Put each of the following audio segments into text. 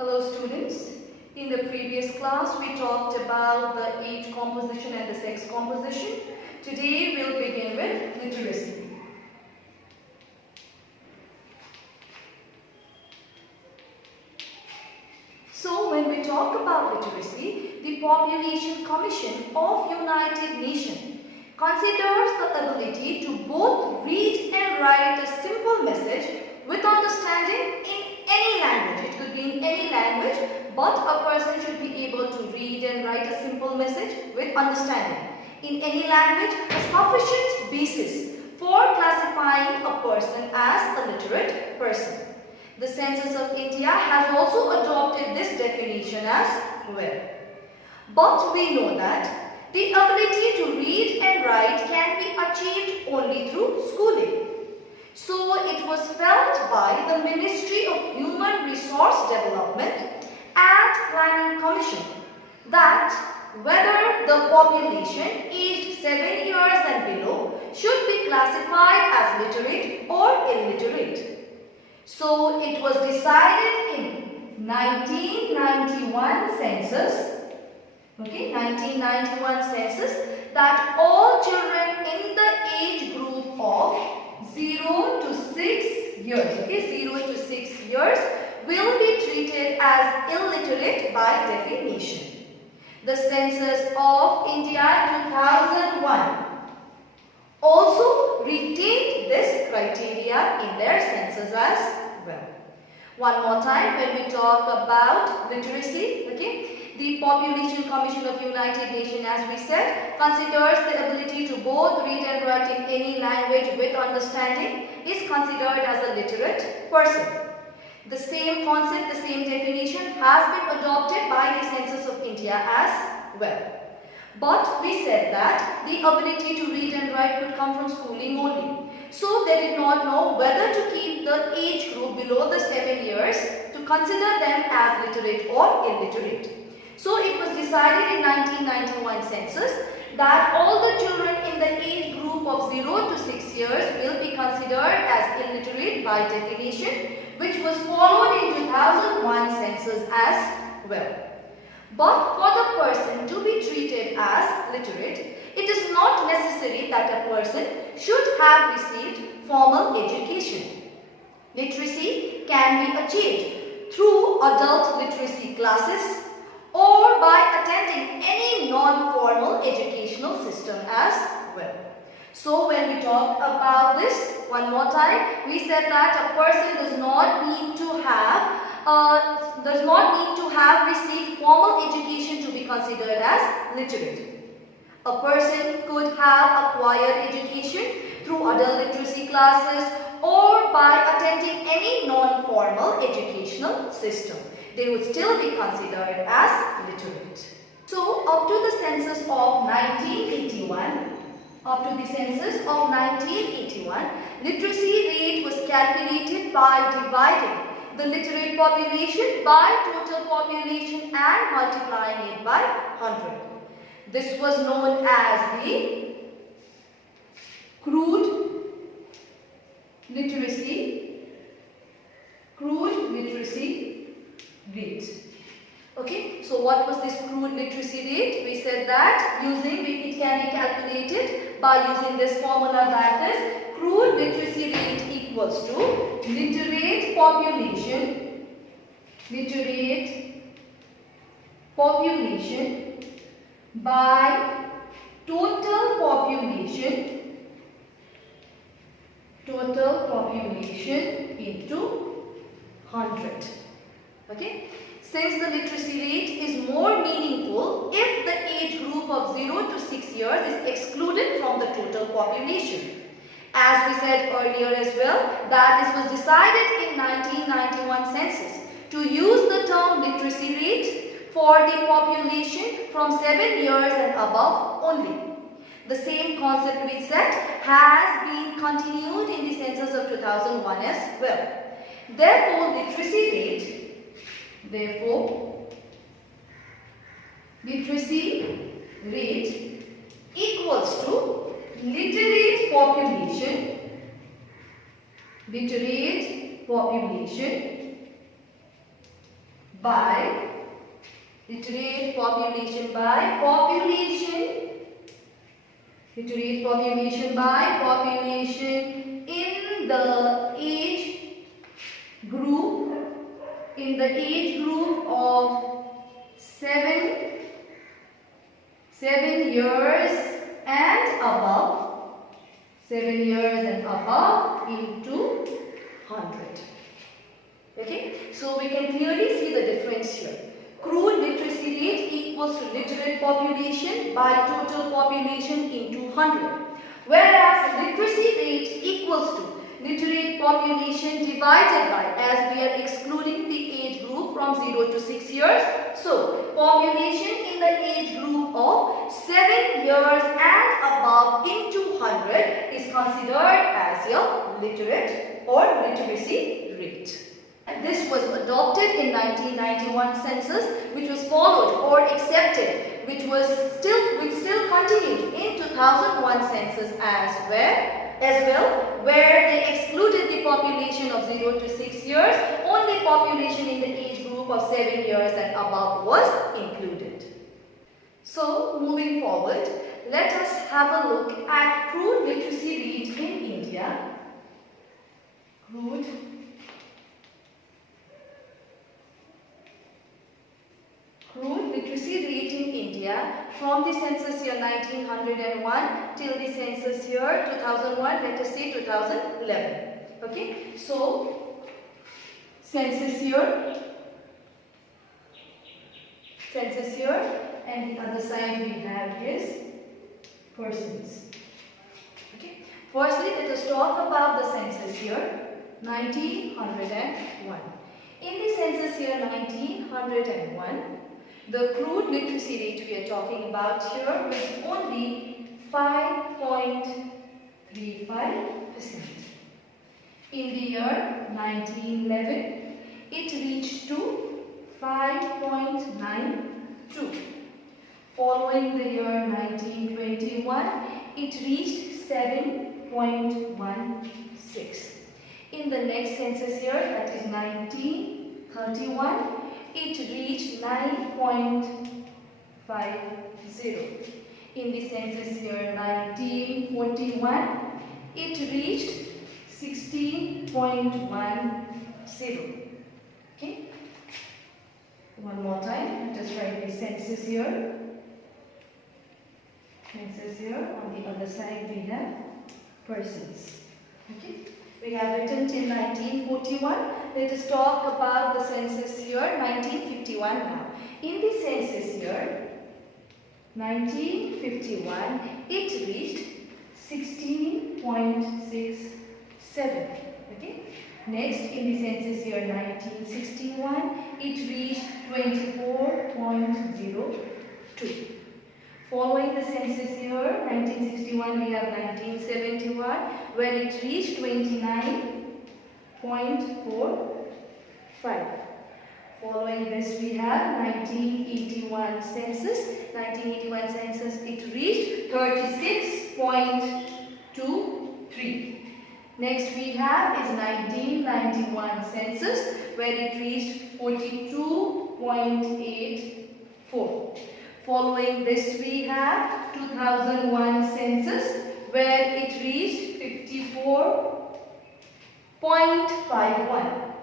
Hello students, in the previous class we talked about the age composition and the sex composition. Today we'll begin with literacy. So when we talk about literacy, the Population Commission of United Nations considers the ability to both read and write a simple message with understanding in any language. It could be in any language, but a person should be able to read and write a simple message with understanding in any language, a sufficient basis for classifying a person as a literate person. The Census of India has also adopted this definition as well. But we know that the ability to read and write can be achieved only through schooling. So it was felt by the Ministry of Human Resource Development and Planning Commission that whether the population aged 7 years and below should be classified as literate or illiterate. So it was decided in 1991 census, 1991 census, that all children in the age group of 0 to 6 years, 0 to 6 years will be treated as illiterate by definition. The Census of India 2001 also retained this criteria in their census as well. One more time, when we talk about literacy, the Population Commission of United Nations, as we said, considers the ability to both read and write in any language with understanding is considered as a literate person. The same concept, the same definition has been adopted by the Census of India as well. But we said that the ability to read and write could come from schooling only. So they did not know whether to keep the age group below the 7 years to consider them as literate or illiterate. So it was decided in 1991 census that all the children in the age group of 0 to 6 years will be considered as illiterate by definition, which was followed in 2001 census as well. But for the person to be treated as literate, it is not necessary that a person should have received formal education. Literacy can be achieved through adult literacy classes or by attending any non-formal educational system as well. So when we talk about this, one more time, we said that a person does not need to have received formal education to be considered as literate. A person could have acquired education through adult literacy classes or by attending any non-formal educational system. They would still be considered as literate. So up to the census of 1981, literacy rate was calculated by dividing the literate population by total population and multiplying it by 100. This was known as the Crude literacy rate. Okay, so what was this crude literacy rate? We said that it can be calculated by using this formula, that is crude literacy rate equals to literate population by total population into 100. Okay. Since the literacy rate is more meaningful if the age group of 0 to 6 years is excluded from the total population. As we said earlier as well, that this was decided in 1991 census to use the term literacy rate for the population from 7 years and above only. The same concept we said has been continued in the census of 2001 as well. Therefore, literacy rate equals to literate population by literate population by population. Literate population by population in the age group of 7 years and above. 7 years and above into 100. Okay, so we can clearly see the difference here. Crude literacy rate equals to literate population by total population into 100. Whereas literacy rate equals to literate population divided by, as we are excluding the age group from 0 to 6 years. So, population in the age group of 7 years and above into 100 is considered as your literate or literacy rate. This was adopted in 1991 census, which was followed or accepted, which still continued in 2001 census as well, where they excluded the population of 0 to 6 years. Only population in the age group of 7 years and above was included. So, moving forward, let us have a look at crude literacy rate in India. Crude literacy rate in India from the census year 1901 till the census year 2001, let us say 2011. Okay, so census year, and the other side we have is persons. Okay, firstly let us talk about the census year 1901. In the census year 1901, the crude literacy rate we are talking about here was only 5.35%. In the year 1911, it reached to 5.92. Following the year 1921, it reached 7.16. In the next census year, that is 1931, it reached 9.50. In the census year 1941, it reached 16.10. Okay. One more time. Let us write the census year. Census year. On the other side, we have persons. Okay. We have written till 1941. Let us talk about the census year 1951 now. In the census year 1951, it reached 16.67. Okay. Next, in the census year 1961, it reached 24.02. Following the census year 1961, we have 1971, where it reached 29.45. Following this, we have 1981 census. 1981 census, it reached 36.23. Next we have is 1991 census, where it reached 42.84. Following this we have 2001 census, where it reached 54.51.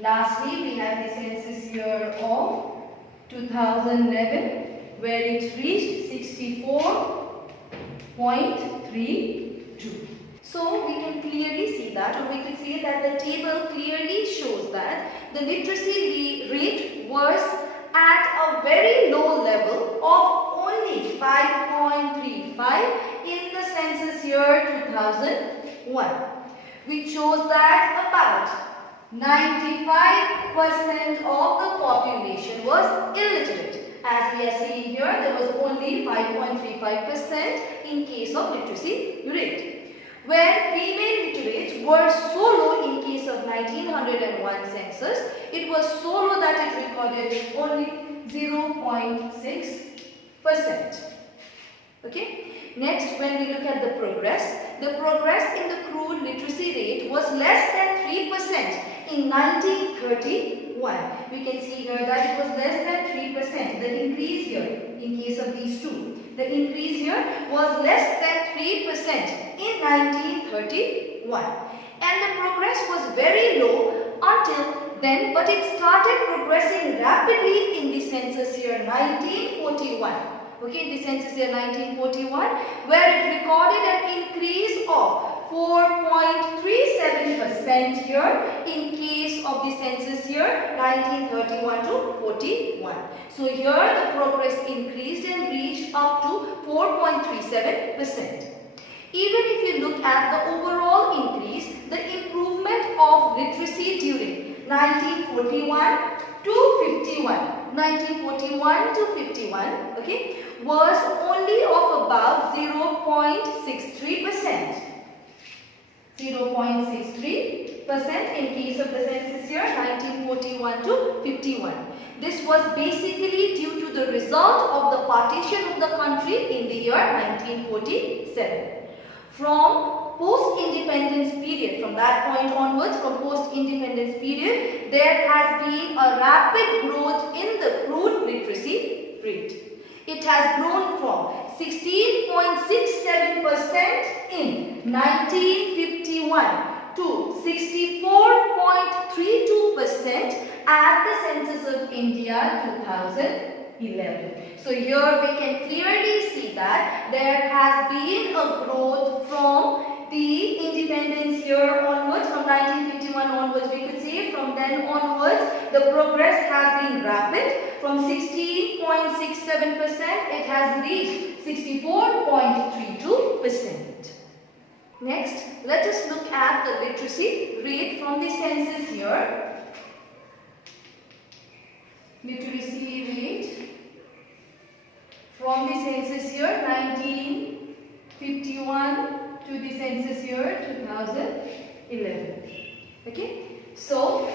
Lastly, we have the census year of 2011, where it reached 64.32. So we can clearly see that, or we can see that the table clearly shows that the literacy rate was at a very low level of only 5.35 in the census year 2001, which shows that about 95% of the population was illiterate. As we are seeing here, there was only 5.35% in case of literacy rate. Where female literates were so low in case of 1901 census, it was so low that it recorded only 0.6%. Okay. Next, when we look at the progress in the crude literacy rate was less than 3% in 1931. We can see here that it was less than 3%. The increase here in case of these two. The increase here was less than 3% in 1931. And the progress was very low until then, but it started progressing rapidly in the census year 1941. Okay, the census year 1941, where it recorded an increase of 4.37% here in case of the census year 1931 to 41. So here the progress increased and reached up to 4.37%. Even if you look at the overall increase, the improvement of literacy during 1941 to 51, okay, was only of about 0.63%. 0.63% in case of the census year 1941 to 51. This was basically due to the result of the partition of the country in the year 1947. From post-independence period, from that point onwards, from post-independence period, there has been a rapid growth in the crude literacy rate. It has grown from 16.67% in 1951 to 64.32% at the Census of India 2011. So here we can clearly see that there has been a growth from the independence year onwards, from 1951 onwards. We could say from then onwards the progress has been rapid. From 16.67% it has reached 64.32%. Next, let us look at the literacy rate from the census year. Literacy rate from the census year 1951 to the census year 2011. Okay, so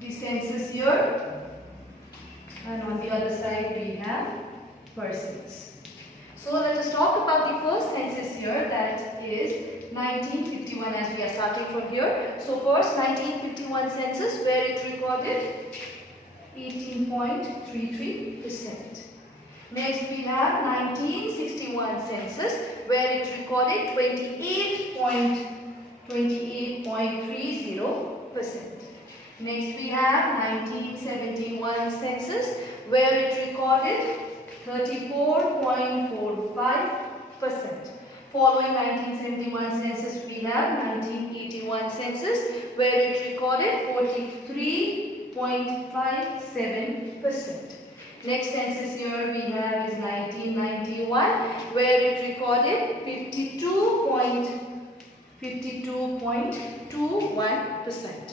the census year, and on the other side we have persons. So let us talk about the first census year, that is 1951, as we are starting from here. So first 1951 census, where it recorded 18.33%. Next we have 1961 census, where it recorded 28.30%. Next we have 1971 census, where it recorded 34.45%. Following 1971 census, we have 1981 census, where it recorded 43.57%. Next census year we have is 1991, where it recorded 52.21%.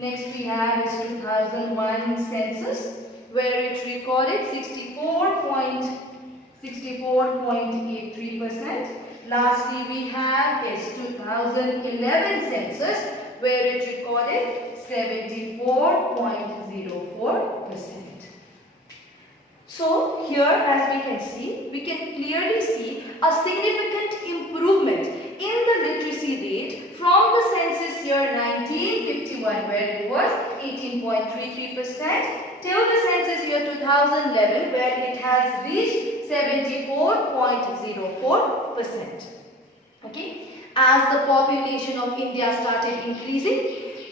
Next we have is 2001 census, where it recorded 64.83%. Lastly we have is 2011 census, where it recorded 74.04%. So here, as we can see, we can clearly see a significant improvement in the literacy rate from the census year 1951, where it was 18.33%, till the census year 2011, where it has reached 74.04%. Okay, as the population of India started increasing,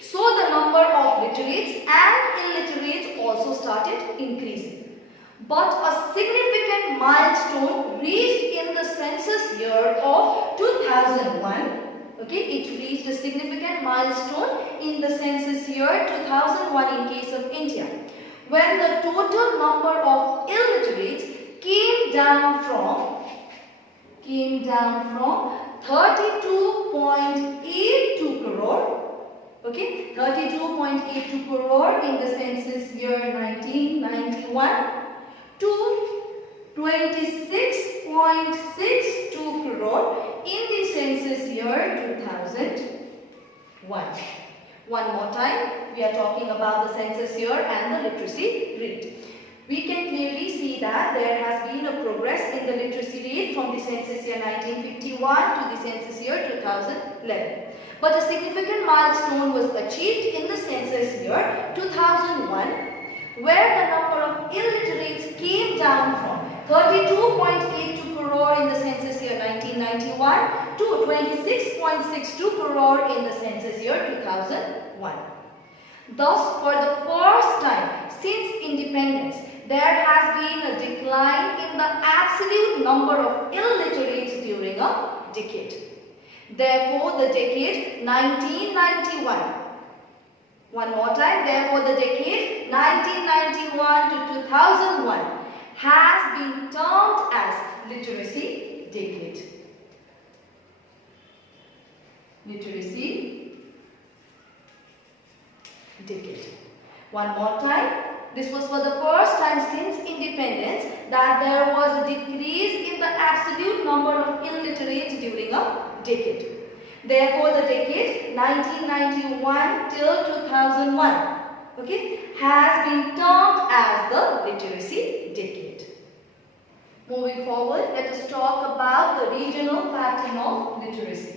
so the number of literates and illiterates also started increasing. But a significant milestone reached in the census year of 2001. Okay, it reached a significant milestone in the census year 2001 in case of India, when the total number of illiterates came down from 32.82 crore. Okay, 32.82 crore in the census year 1991 to 26.62 crore in the census year 2001. One more time, we are talking about the census year and the literacy rate. We can clearly see that there has been a progress in the literacy rate from the census year 1951 to the census year 2011. But a significant milestone was achieved in the census year 2001, where the number of illiterates came down from 32.82 crore in the census year 1991 to 26.62 crore in the census year 2001. Thus, for the first time since independence, there has been a decline in the absolute number of illiterates during a decade. Therefore, the decade 1991, one more time, therefore the decade 1991 to 2001 has been termed as literacy decade. Literacy decade. One more time. This was for the first time since independence that there was a decrease in the absolute number of illiterates during a decade. Therefore, the decade 1991 till 2001, okay, has been termed as the literacy decade. Moving forward, let us talk about the regional pattern of literacy.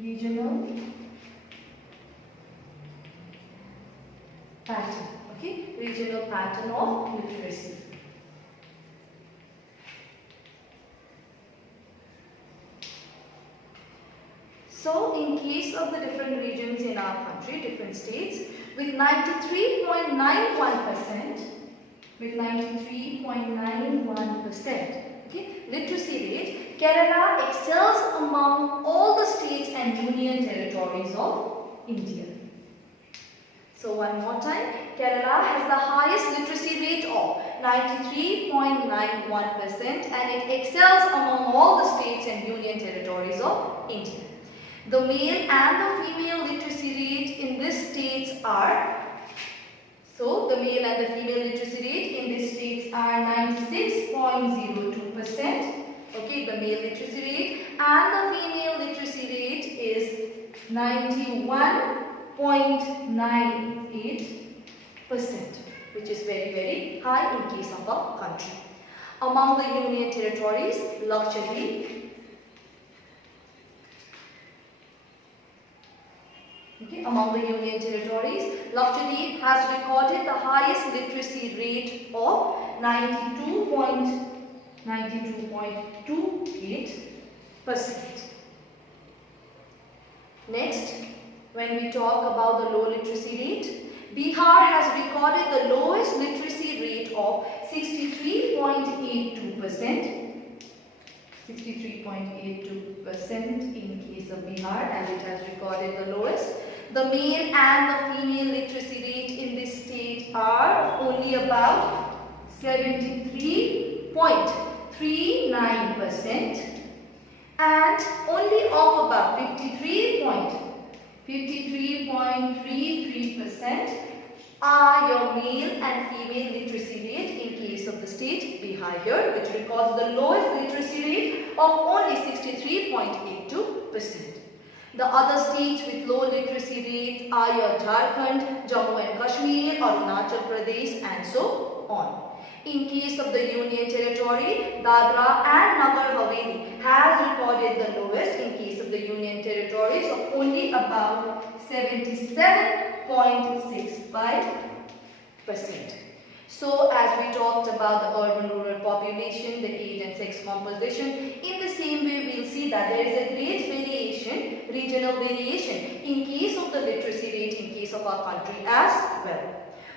Regional pattern, okay, regional pattern of literacy. So, in case of the different regions in our country, different states, with 93.91%, okay, literacy rate, Kerala excels among all the states and union territories of India. So one more time, Kerala has the highest literacy rate of 93.91% and it excels among all the states and union territories of India. The male and the female literacy rate in these states are, so the male and the female literacy rate in these states are 96.02%, okay, the male literacy rate, and the female literacy rate is 91.98%, which is very, very high in case of our country. Among the union territories, Lakshadweep, okay, among the union territories, Lakshadweep has recorded the highest literacy rate of 92.28%. Next, when we talk about the low literacy rate, Bihar has recorded the lowest literacy rate of 63.82%. 63.82% in case of Bihar, and it has recorded the lowest. The male and the female literacy rate in this state are only about 73.39% and only of about 53.33% are your male and female literacy rate in case of the state Bihar here, which records the lowest literacy rate of only 63.82%. The other states with low literacy rates are your Jharkhand, Jammu and Kashmir, Arunachal Pradesh and so on. In case of the Union Territory, Dadra and Nagar Haveli has recorded the lowest in case of the Union Territories of only about 77.65%. So, as we talked about the urban-rural population, the age and sex composition, in the same way we will see that there is a great variation, regional variation, in case of the literacy rate in case of our country as well.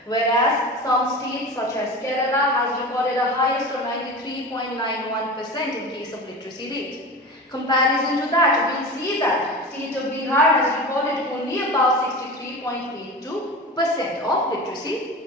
Whereas some states such as Kerala has recorded a highest of 93.91% in case of literacy rate. Comparison to that, we will see that state of Bihar has recorded only about 63.82% of literacy